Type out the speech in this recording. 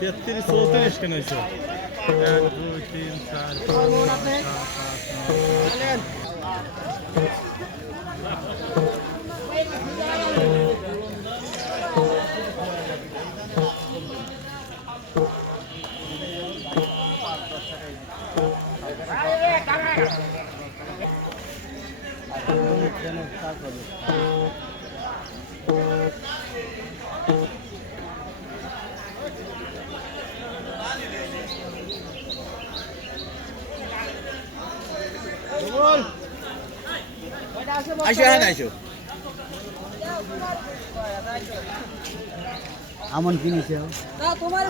তেত্রিশ চৌত্রিশ কেন হয়েছে? এক দুই তিন চার পাঁচ হ্যাঁ আমন কিনেছে তোমার